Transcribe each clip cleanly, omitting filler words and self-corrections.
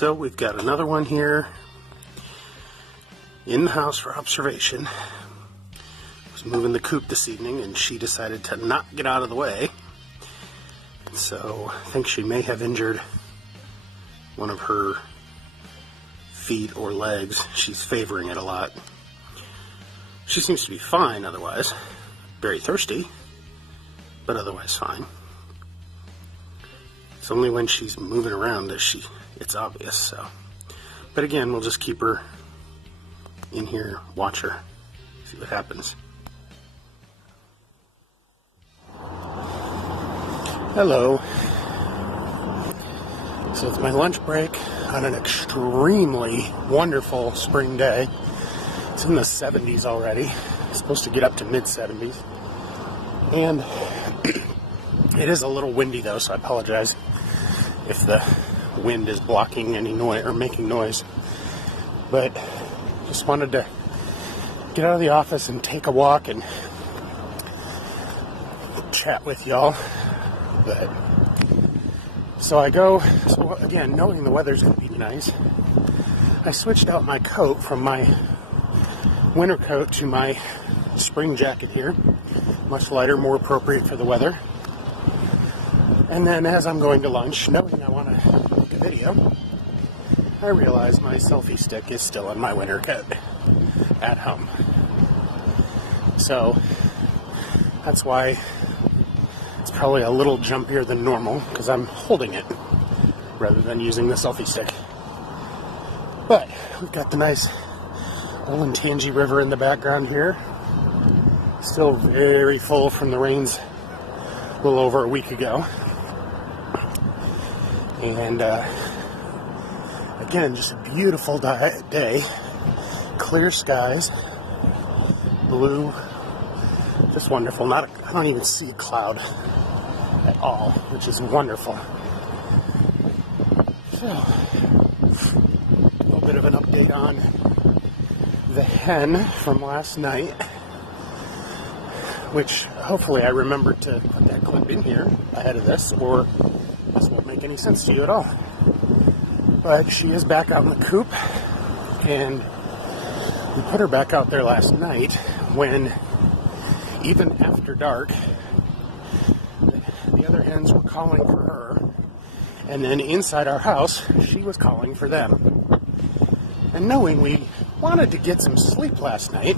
So we've got another one here in the house for observation. I was moving the coop this evening and she decided to not get out of the way. So I think she may have injured one of her feet or legs. She's favoring it a lot. She seems to be fine otherwise. Very thirsty, but otherwise fine. It's only when she's moving around that it's obvious, so. But again, we'll just keep her in here, watch her, see what happens. Hello. So it's my lunch break on an extremely wonderful spring day. It's in the 70s already. It's supposed to get up to mid-70s. And it is a little windy though, so I apologize if the wind is blocking any noise or making noise. But just wanted to get out of the office and take a walk and chat with y'all. But so again, knowing the weather's going to be nice, I switched out my coat from my winter coat to my spring jacket here. Much lighter, more appropriate for the weather. And then as I'm going to lunch, knowing I want to make a video, I realize my selfie stick is still in my winter coat at home. So that's why it's probably a little jumpier than normal, because I'm holding it rather than using the selfie stick. But we've got the nice Olentangy River in the background here. Still very full from the rains a little over a week ago. And again, just a beautiful day. Clear skies, blue, just wonderful. I don't even see a cloud at all, which is wonderful. So, a little bit of an update on the hen from last night, which hopefully I remembered to put that clip in here ahead of this, or this won't make any sense to you at all. But she is back out in the coop, and we put her back out there last night when, even after dark, the other hens were calling for her, and then inside our house, she was calling for them. And knowing we wanted to get some sleep last night,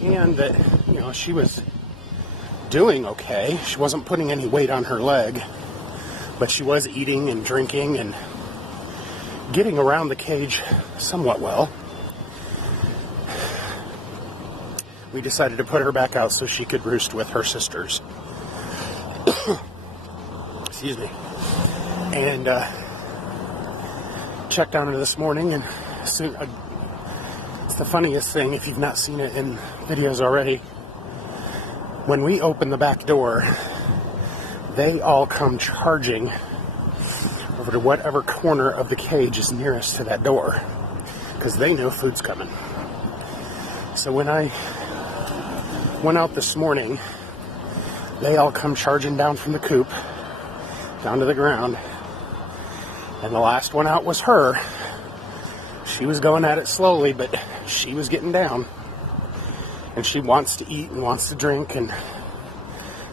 and that, she was doing okay, she wasn't putting any weight on her leg, but she was eating and drinking and getting around the cage somewhat well, we decided to put her back out so she could roost with her sisters. Excuse me. And checked on her this morning, and it's the funniest thing, if you've not seen it in videos already. When we open the back door, they all come charging over to whatever corner of the cage is nearest to that door, because they know food's coming. So when I went out this morning, they all come charging down from the coop, down to the ground, and the last one out was her. She was going at it slowly, but she was getting down. And she wants to eat and wants to drink, and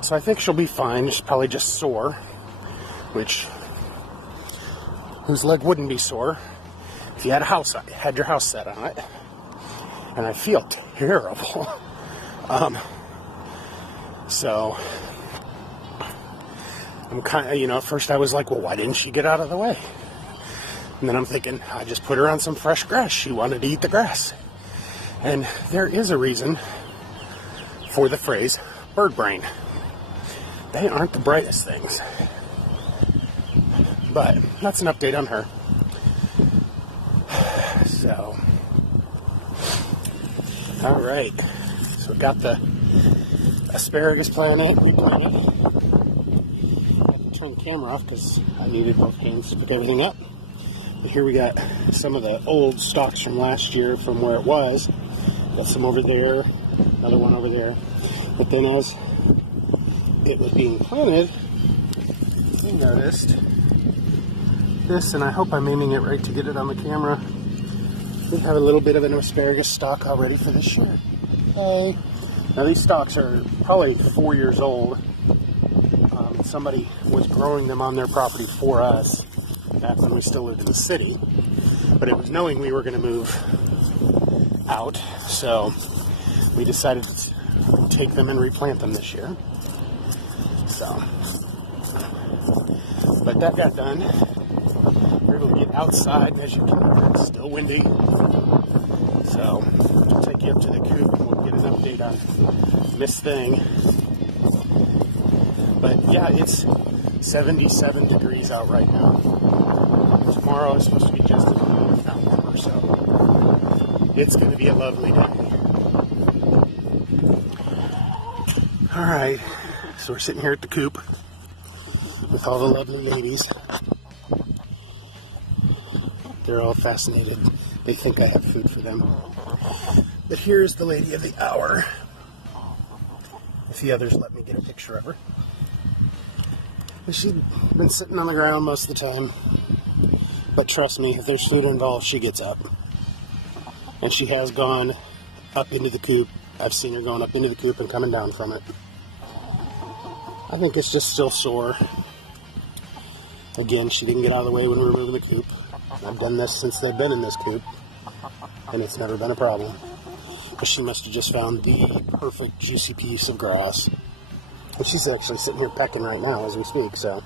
so I think she'll be fine. She's probably just sore, whose leg wouldn't be sore if you had your house set on it. And I feel terrible. So I'm kind of, at first I was like, well, why didn't she get out of the way? And then I'm thinking, I just put her on some fresh grass. She wanted to eat the grass. And there is a reason for the phrase bird brain. They aren't the brightest things. But that's an update on her. So, all right. So we got the asparagus planted. We planted. I had to turn the camera off because I needed both hands to pick everything up. But here we got some of the old stalks from last year from where it was. Got some over there, another one over there. But then as it was being planted, I noticed this, and I hope I'm aiming it right to get it on the camera. We have a little bit of an asparagus stalk already for this year. Hey. Now these stalks are probably 4 years old. Somebody was growing them on their property for us back when we still lived in the city. But it was knowing we were going to move out, so we decided to take them and replant them this year. So, but that got done. We're able to get outside, and as you can hear, it's still windy. So, I'll take you up to the coop and we'll get an update on this thing. But yeah, it's 77 degrees out right now. Tomorrow is supposed to be just as warm, if not warmer, so it's going to be a lovely day. Alright, so we're sitting here at the coop with all the lovely ladies. They're all fascinated. They think I have food for them. But here's the lady of the hour. If the others let me get a picture of her. She's been sitting on the ground most of the time. But trust me, if there's food involved, she gets up. And she has gone up into the coop. I've seen her going up into the coop and coming down from it. I think it's just still sore. Again, she didn't get out of the way when we were moving the coop. I've done this since they've been in this coop, and it's never been a problem. But she must have just found the perfect juicy piece of grass. And she's actually sitting here pecking right now as we speak, so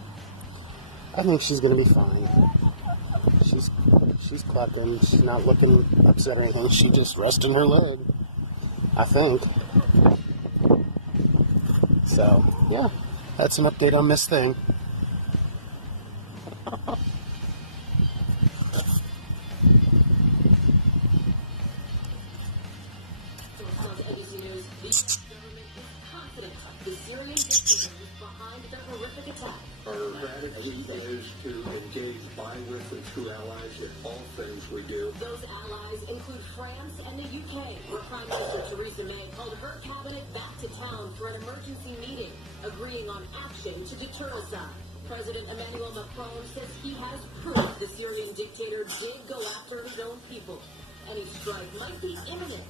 I think she's going to be fine. She's clucking. She's not looking upset or anything. She's just resting her leg, I think. So, yeah, that's an update on this thing. The Syrian dictator is behind the horrific attack. Our strategy is to engage by, with, and through allies in all things we do. Those allies include France and the UK, where Prime Minister Theresa May called her cabinet back to town for an emergency meeting, agreeing on action to deter Assad. President Emmanuel Macron says he has proof the Syrian dictator did go after his own people. Any strike might be imminent.